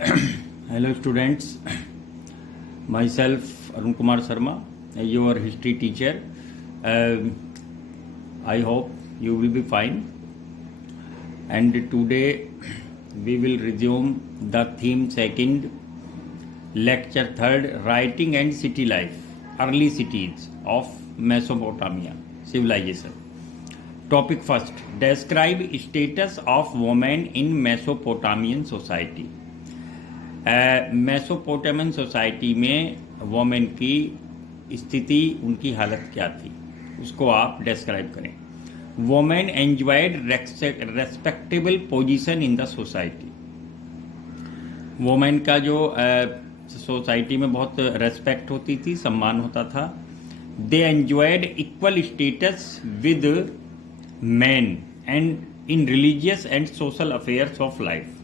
Hello students, myself Arun Kumar Sharma, your history teacher. I hope you will be fine. And today we will resume the theme second, lecture third, writing and city life, early cities of Mesopotamia civilization. Topic first, describe status of women in Mesopotamian society. Mesopotamian society में women की स्थिति, उनकी हालत क्या थी, उसको आप describe करें. Women enjoyed respectable position in the society. Women का जो सोसाइटी में बहुत रेस्पेक्ट होती थी, सम्मान होता था. They enjoyed equal status with man and in religious and social affairs of life.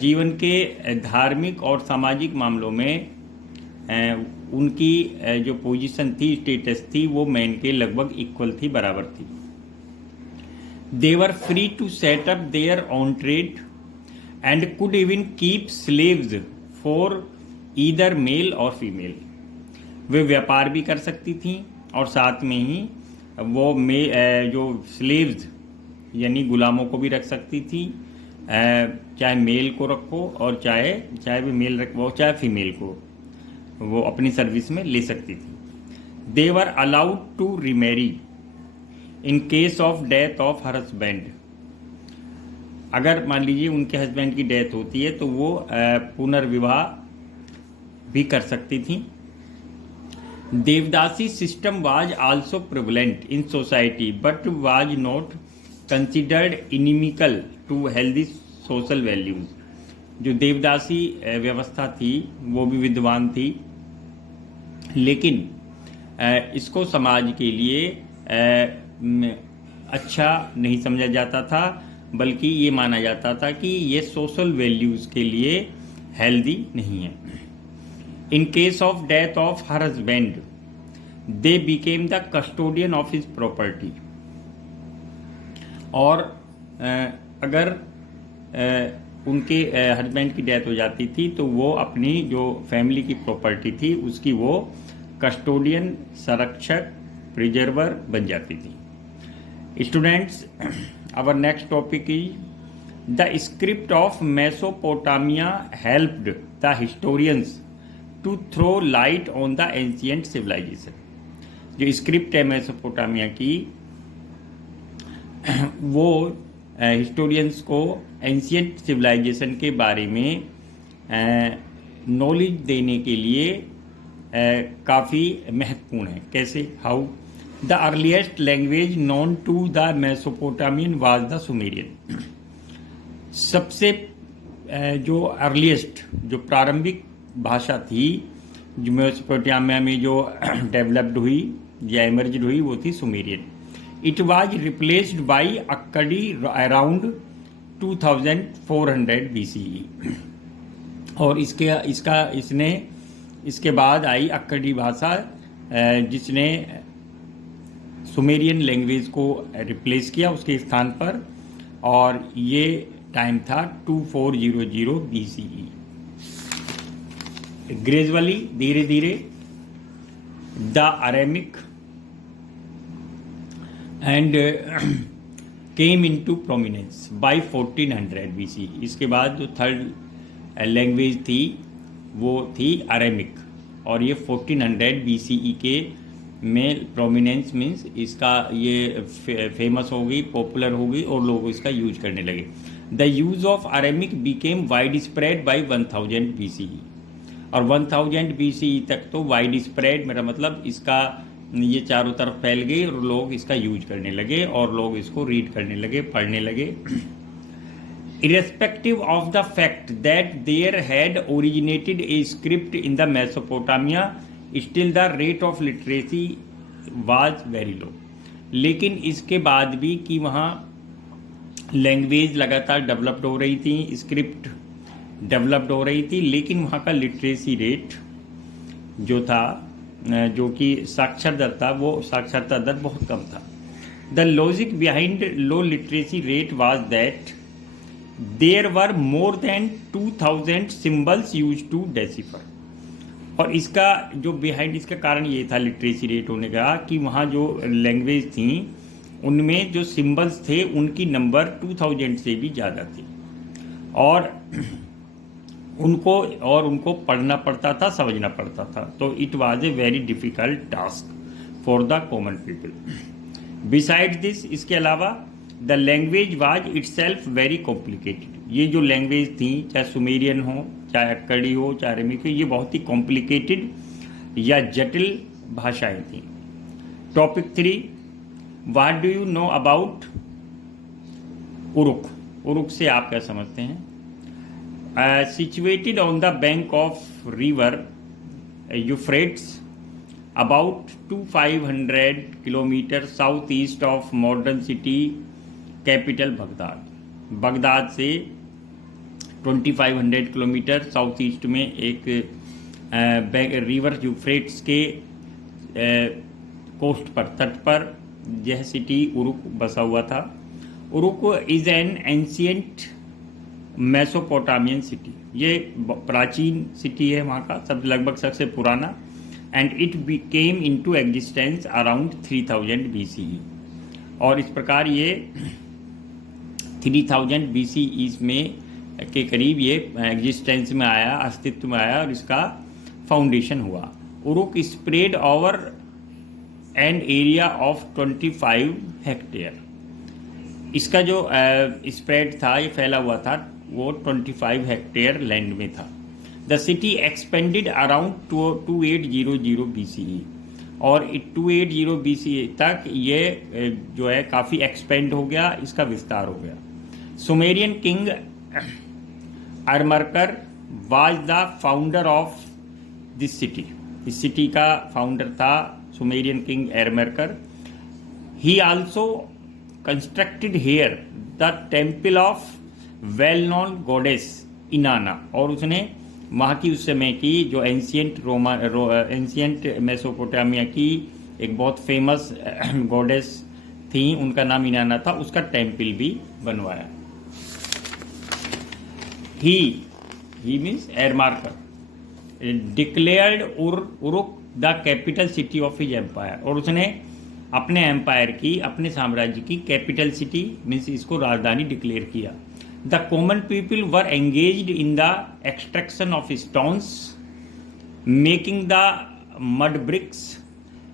जीवन के धार्मिक और सामाजिक मामलों में उनकी जो पोजीशन थी, स्टेटस थी, वो मैन के लगभग इक्वल थी, बराबर थी. They were free to set up their own trade and could even keep slaves for either male or female. वे व्यापार भी कर सकती थीं और साथ में ही वो जो स्लेव्स यानी गुलामों को भी रख सकती थी. चाहे मेल को रखो और चाहे भी मेल रखो, चाहे फीमेल को वो अपनी सर्विस में ले सकती थी. They were allowed to remarry in case of death of her husband. अगर मान लीजिए उनके हस्बैंड की डेथ होती है तो वो पुनर्विवाह भी कर सकती थी. Devadasi system was also prevalent in society but was not considered inimical to healthy social values. जो देवदासी व्यवस्था थी वो भी विद्वान थी, लेकिन इसको समाज के लिए अच्छा नहीं समझा जाता था, बल्कि ये माना जाता था कि ये सोशल वैल्यूज के लिए हेल्दी नहीं है. इन case of death of her husband they became the custodian of his property. और अगर उनके हस्बैंड की डेथ हो जाती थी तो वो अपनी जो फैमिली की प्रॉपर्टी थी उसकी वो कस्टोडियन, संरक्षक, प्रिजर्वर बन जाती थी. Students, our next topic is the script of Mesopotamia helped the historians to throw light on the ancient civilization. जो स्क्रिप्ट है मेसोपोटामिया की, वो हिस्टोरियंस को एंशिएंट सिविलाइजेशन के बारे में नॉलेज देने के लिए काफ़ी महत्वपूर्ण है. कैसे? How? The earliest language known to the Mesopotamian was the Sumerian. सबसे जो अर्लीस्ट, जो प्रारंभिक भाषा थी जो मेसोपोटामिया में जो डेवलप्ड हुई या इमर्ज हुई, वो थी Sumerian. It was replaced by Akkadi around 2400 BCE. और इसके बाद आई अक्कड़ी भाषा, जिसने सुमेरियन लैंग्वेज को रिप्लेस किया उसके स्थान पर, और ये टाइम था 2400 BCE. ग्रेजुअली, धीरे धीरे the Aramaic and came into prominence by 1400 BC. इसके बाद जो थर्ड लैंग्वेज थी वो थी अरेमिक, और ये 1400 BCE के में प्रोमिनेंस मीन्स इसका ये फेमस हो गई, पॉपुलर हो गई और लोग इसका यूज करने लगे. The use of Aramaic became wide spread by 1000 BCE. और 1000 BCE तक तो वाइड स्प्रेड, मेरा मतलब इसका ये चारों तरफ फैल गई और लोग इसका यूज करने लगे और लोग इसको रीड करने लगे, पढ़ने लगे. Irrespective of the fact that there had originated a script in the Mesopotamia, still the rate of literacy was very low. लेकिन इसके बाद भी कि वहाँ लैंग्वेज लगातार डेवलप्ड हो रही थी, स्क्रिप्ट डेवलप्ड हो रही थी, लेकिन वहाँ का लिटरेसी रेट जो था, जो कि साक्षरता दर था, वो साक्षरता दर बहुत कम था. The logic behind low literacy rate was that there were more than 2000 symbols use to decipher. और इसका जो बिहाइंड इसका कारण ये था लिटरेसी रेट होने का कि वहाँ जो लैंग्वेज थी उनमें जो सिंबल्स थे उनकी नंबर 2000 से भी ज़्यादा थी, और उनको पढ़ना पड़ता था, समझना पड़ता था। तो it was a very difficult task for the common people. Beside this, इसके अलावा the language was itself very complicated. ये जो लैंग्वेज थी, चाहे सुमेरियन हो, चाहे अक्कड़ी हो, चाहे अरेमिक हो, ये बहुत ही कॉम्प्लिकेटेड या जटिल भाषाएं थी। Topic 3, what do you know about Uruk? Uruk से आप क्या समझते हैं? Situated on the bank of river Euphrates, about 500 kilometers southeast of modern city capital Baghdad। Baghdad से 2500 किलोमीटर साउथ ईस्ट में एक रिवर यूफ्रेट्स के कोस्ट पर, तट पर यह सिटी उरुक बसा हुआ था। Uruk is an ancient Mesopotamian city. ये प्राचीन सिटी है वहाँ का, सब लगभग सबसे पुराना। And it came into existence around 3000 BCE। और इस प्रकार ये 3000 BCE में के करीब ये एग्जिस्टेंस में आया, अस्तित्व में आया, और इसका फाउंडेशन हुआ। Uruk spread over an area of 25 hectare. इसका जो स्प्रेड था, ये फैला हुआ था, वो 25 हेक्टेयर लैंड में था। The city expanded around 2800 BCE, और 2800 BCE तक ये जो है काफ़ी एक्सपेंड हो गया, इसका विस्तार हो गया। Sumerian king Enmerkar was the founder of this city. इस सिटी का फाउंडर था Sumerian king Enmerkar. He also constructed here the temple of well known goddess Inanna. और उसने वहाँ की उस समय की जो एंशियंट मेसोपोटामिया की एक बहुत फेमस गॉडेस थी, उनका नाम इनाना था, उसका टेम्पल भी बनवाया। He means Enmerkar declared Uruk the capital city of his empire. और उसने अपने एम्पायर की, अपने साम्राज्य की कैपिटल सिटी मीन्स इसको राजधानी डिक्लेयर किया। The common people were engaged in the extraction of stones, making the mud bricks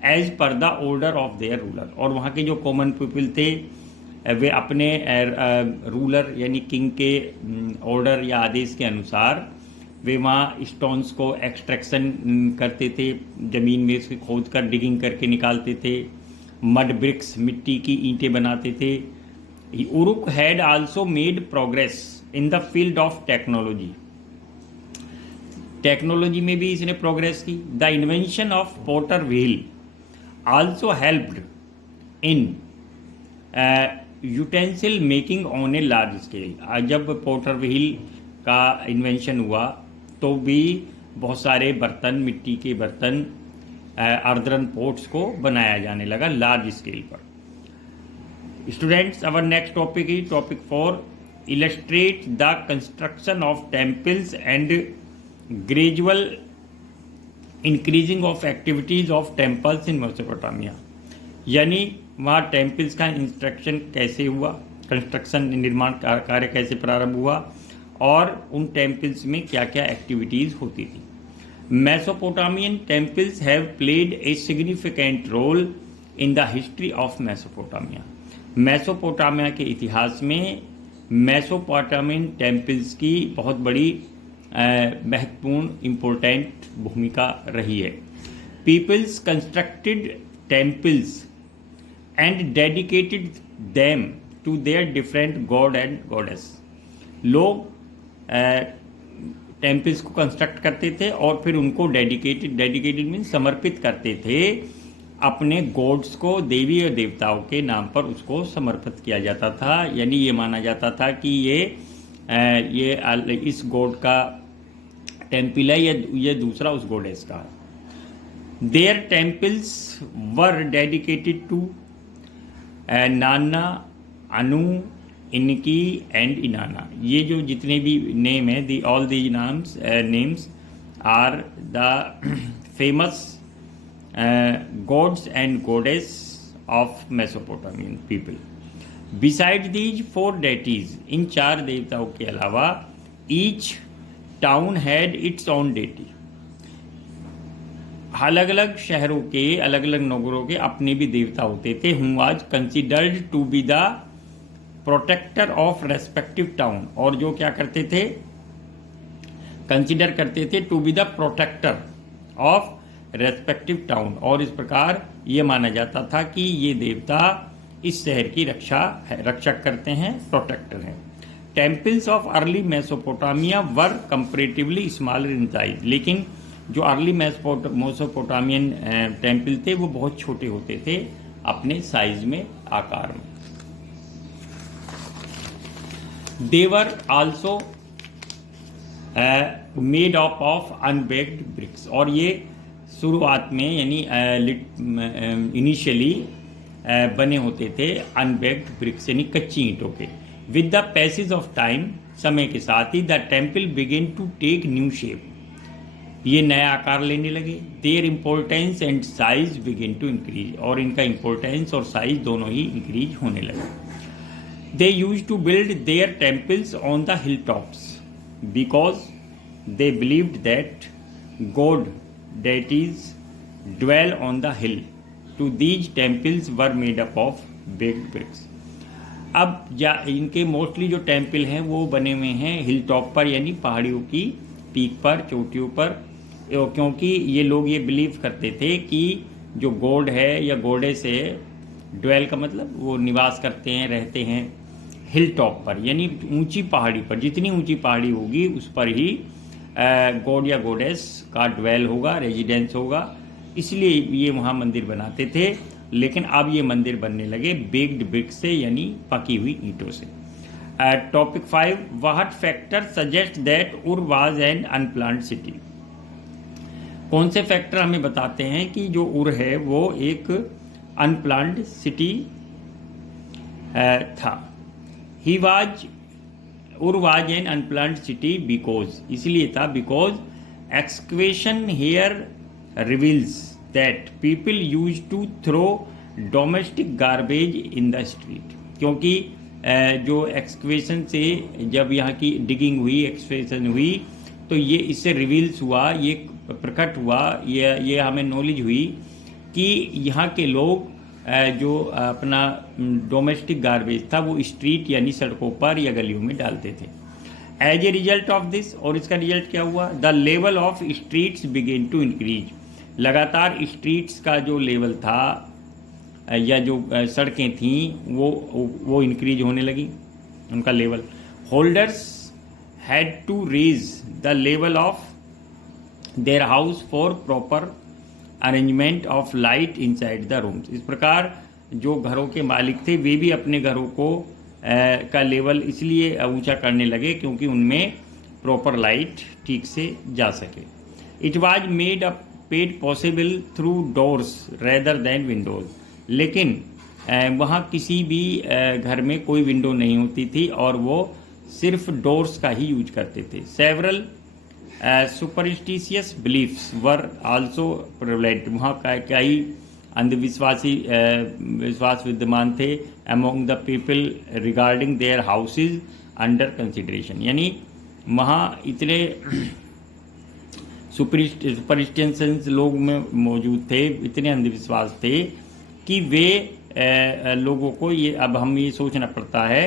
as per the order of their ruler. और वहाँ के जो कॉमन पीपल थे वे अपने रूलर यानी किंग के ऑर्डर या आदेश के अनुसार वे वहाँ स्टोन्स को एक्सट्रैक्शन करते थे, ज़मीन में उसके खोद कर डिगिंग करके निकालते थे। मड ब्रिक्स, मिट्टी की ईंटें बनाते थे। Uruk had also made progress in the field of technology. Technology में भी इसने प्रोग्रेस की। The invention of potter wheel also helped in utensil making on a large scale. जब पोटर व्हील का इन्वेंशन हुआ तो भी बहुत सारे बर्तन, मिट्टी के बर्तन, अर्धन पोट्स को बनाया जाने लगा लार्ज स्केल पर। Students, our next topic is topic 4, illustrate the construction of temples and gradual increasing of activities of temples in Mesopotamia. यानी वहाँ टेम्पल्स का इंस्ट्रक्शन कैसे हुआ, कंस्ट्रक्शन निर्माण कार्य कैसे प्रारंभ हुआ, और उन टेम्पल्स में क्या क्या एक्टिविटीज़ होती थी। Mesopotamian temples have played a significant role in the history of Mesopotamia. Mesopotamia के इतिहास में मेसोपोटामियन टेम्पल्स की बहुत बड़ी महत्वपूर्ण इम्पोर्टेंट भूमिका रही है। Peoples constructed temples and dedicated them to their different god and goddess. लोग टेम्पल्स को कंस्ट्रक्ट करते थे और फिर उनको डेडिकेटेड मीन्स समर्पित करते थे अपने गॉड्स को, देवी और देवताओं के नाम पर उसको समर्पित किया जाता था। यानी ये माना जाता था कि ये इस गॉड का टेम्पल है, ये दूसरा उस गॉडेस का है। Their temples were dedicated to Nanna, Anu, इनकी एंड इनाना, ये जो जितने भी नेम है, the all these names are the famous gods and goddess of Mesopotamian people. Besides these 4 deities, इन 4 देवताओं के अलावा each town had its own deity, अलग अलग शहरों के, अलग अलग नगरों के अपने भी देवता होते थे। Who was considered to be the protector of respective town, और जो क्या करते थे, कंसिडर करते थे to be the protector of respective town, और इस प्रकार ये माना जाता था कि ये देवता इस शहर की रक्षक करते हैं, प्रोटेक्टर हैं। Temples of early Mesopotamia were comparatively smaller in size, लेकिन जो अर्ली मेसोपोटामियन टेम्पल थे वो बहुत छोटे होते थे अपने साइज में, आकार में। They were also made up of unbaked bricks, और ये शुरुआत में यानी इनिशियली बने होते थे अनबेक्ड ब्रिक्स यानी कच्ची ईंटों के। With the passage of time, समय के साथ ही, the temple began to take new shape, ये नया आकार लेने लगे। Their importance and size began to increase, और इनका इम्पोर्टेंस और साइज दोनों ही इंक्रीज होने लगे। They use to build their temples on the hill tops because they believed that god deities dwell on the hill. To these temples were made up of baked bricks. अब इनके mostly जो temple हैं वो बने हुए हैं hill top पर, यानी पहाड़ियों की पीक पर, चोटियों पर, क्योंकि ये लोग ये बिलीव करते थे कि जो गॉड है या गॉडेस है, ड्वेल का मतलब वो निवास करते हैं, रहते हैं हिल टॉप पर, यानी ऊंची पहाड़ी पर। जितनी ऊंची पहाड़ी होगी उस पर ही गॉड या गॉडेस का ड्वेल होगा, रेजिडेंस होगा, इसलिए ये वहाँ मंदिर बनाते थे। लेकिन अब ये मंदिर बनने लगे बेक्ड ब्रिक्स से, यानी पकी हुई ईंटों से। Topic 5, what factor suggest that उर वाज एन अनप्लान्ड सिटी, कौन से फैक्टर हमें बताते हैं कि जो उर है वो एक अनप्लान्ड सिटी था। He was Ur was an unplanned city because, इसलिए था because excavation here reveals that people use to throw domestic garbage in the street, क्योंकि जो एक्सकवेशन से जब यहाँ की डिगिंग हुई, एक्सकवेशन हुई, तो ये इससे रिवील्स हुआ, ये प्रकट हुआ, ये हमें नॉलेज हुई कि यहाँ के लोग जो अपना डोमेस्टिक गार्बेज था वो स्ट्रीट यानी सड़कों पर या गलियों में डालते थे। As a result of this, और इसका रिजल्ट क्या हुआ, the level of streets begin to increase, लगातार स्ट्रीट्स का जो लेवल था या जो सड़कें थीं वो इंक्रीज होने लगी, उनका level. Holders had to raise the level of their house for proper arrangement of light inside the rooms, इस प्रकार जो घरों के मालिक थे वे भी अपने घरों को का लेवल इसलिए ऊंचा करने लगे क्योंकि उनमें प्रॉपर लाइट ठीक से जा सके। It was made possible through doors rather than Windows, लेकिन वहाँ किसी भी घर में कोई विंडो नहीं होती थी और वो सिर्फ डोर्स का ही यूज करते थे। Several superstitious beliefs were also prevalent, वहाँ कई विश्वास विद्यमान थे among the people regarding their houses under consideration, यानी वहाँ इतने सुपरस्टिशंस लोग में मौजूद थे, इतने अंधविश्वास थे कि वे लोगों को ये अब हम ये सोचना पड़ता है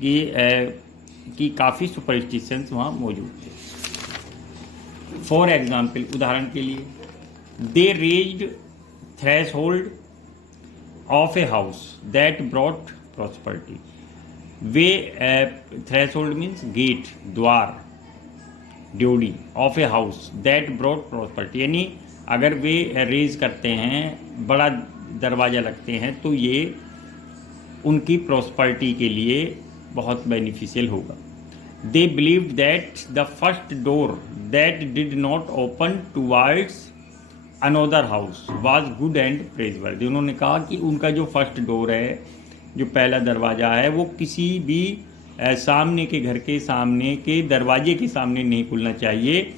कि काफ़ी सुपरस्टिशंस वहाँ मौजूद थे। फॉर एग्जाम्पल, उदाहरण के लिए, they raised threshold of a house that brought prosperity, वे थ्रेशहोल्ड मीन्स गेट, द्वार, ड्योडी, of a house that brought prosperity, यानी अगर वे रेज करते हैं, बड़ा दरवाज़ा लगते हैं तो ये उनकी प्रॉस्पेरिटी के लिए बहुत बेनिफिशियल होगा। दे believed that the first door that did not open towards another house was good and प्रेजवर्दी, उन्होंने कहा कि उनका जो फर्स्ट डोर है जो पहला दरवाज़ा है वो किसी भी सामने के घर के सामने के दरवाजे के सामने नहीं खुलना चाहिए,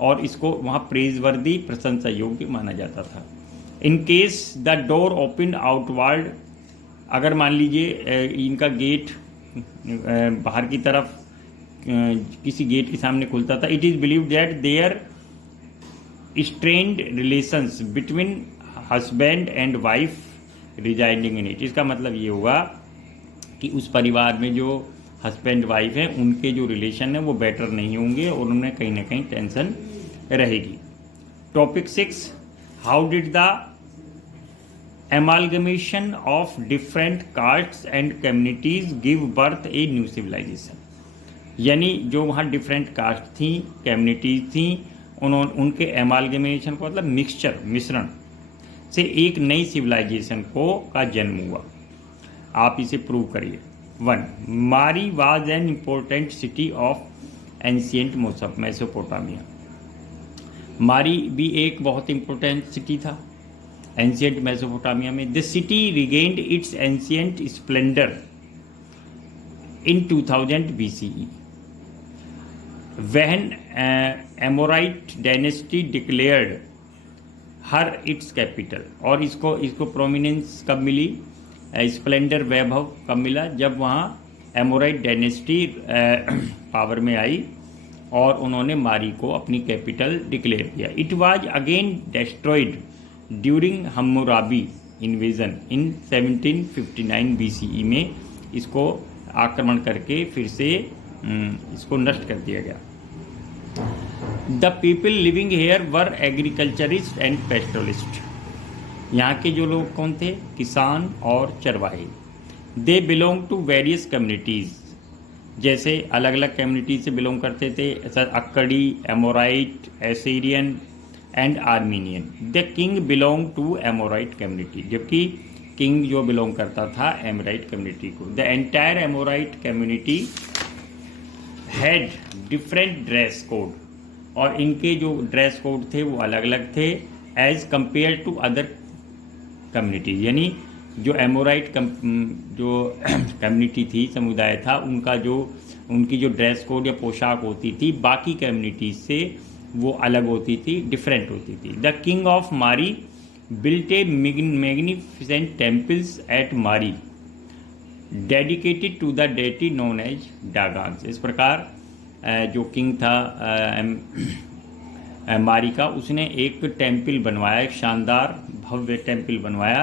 और इसको वहाँ प्रेजवर्दी प्रशंसा योग्य माना जाता था। In case the door open outward, अगर मान लीजिए इनका गेट बाहर की तरफ किसी गेट के सामने खुलता था, it is believe that there strained relations between husband and wife residing in it. इसका मतलब ये होगा कि उस परिवार में जो हस्बैंड वाइफ हैं उनके जो रिलेशन है वो बेटर नहीं होंगे और उनमें कहीं ना कहीं टेंशन रहेगी। Topic 6, how did the amalgamation of different castes and communities give birth a new civilisation. यानी जो वहाँ डिफरेंट कास्ट थी, कम्युनिटीज थी, उनके एमालगमेशन को मतलब मिश्रण से एक नई सिविलाइजेशन का जन्म हुआ। आप इसे प्रूव करिए। 1, मारी was an important city of ancient Mesopotamia. मारी भी एक बहुत इम्पोर्टेंट सिटी था एंशियंट मेसोपोटामिया में। The city regained it's ancient Splendor in 2000 BCE when Amorite dynasty declared her it's capital. और इसको प्रोमिनेंस कब मिली, स्प्लेंडर वैभव कब मिला, जब वहाँ एमोराइट डायनेस्टी पावर में आई और उन्होंने मारी को अपनी कैपिटल डिक्लेयर किया। It was again destroyed during Hammurabi invasion in 1759 BCE में इसको आक्रमण करके फिर से इसको नष्ट कर दिया गया। The people living here were agriculturist and pastoralist. यहाँ के जो लोग कौन थे, किसान और चरवाहे। They belong to various communities, जैसे अलग अलग कम्युनिटी से बिलोंग करते थे, Akkadi, Amorite, Assyrian and Armenian. The king belong to Amorite community, जबकि किंग जो बिलोंग करता था एमोराइट कम्युनिटी को। The entire Amorite community had different dress code, और इनके जो ड्रेस कोड थे वो अलग अलग थे as compare to other community. यानी जो एमोराइट जो कम्युनिटी थी, समुदाय था, उनकी जो ड्रेस कोड या पोशाक होती थी बाकी कम्युनिटीज से वो अलग होती थी, डिफरेंट होती थी। The king of Mari built a magnificent temples at Mari dedicated to the deity known as Dagans. इस प्रकार जो किंग था मारी का, उसने एक टेम्पल बनवाया, एक शानदार भव्य टेम्पल बनवाया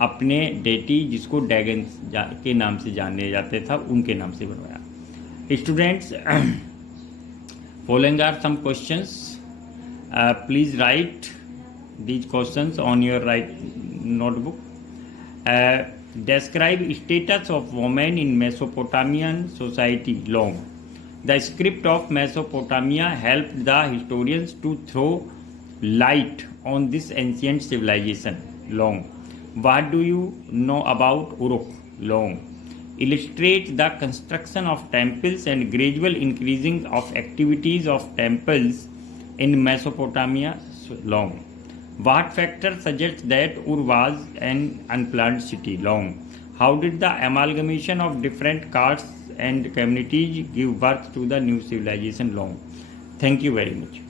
अपने डेटी, जिसको डैगन्स के नाम से जाने जाते था, उनके नाम से बनवाया। Students, following are some questions, please write these questions on your notebook. Describe status of women in Mesopotamian society. Long. The script of Mesopotamia helped the historians to throw light on this ancient civilization. Long. What do you know about Uruk? Long. Illustrate the construction of temples and gradual increasing of activities of temples in Mesopotamia. Long. What factor suggests that Ur was an unplanned city? Long. How did the amalgamation of different castes and communities give birth to the new civilization? Long. Thank you very much.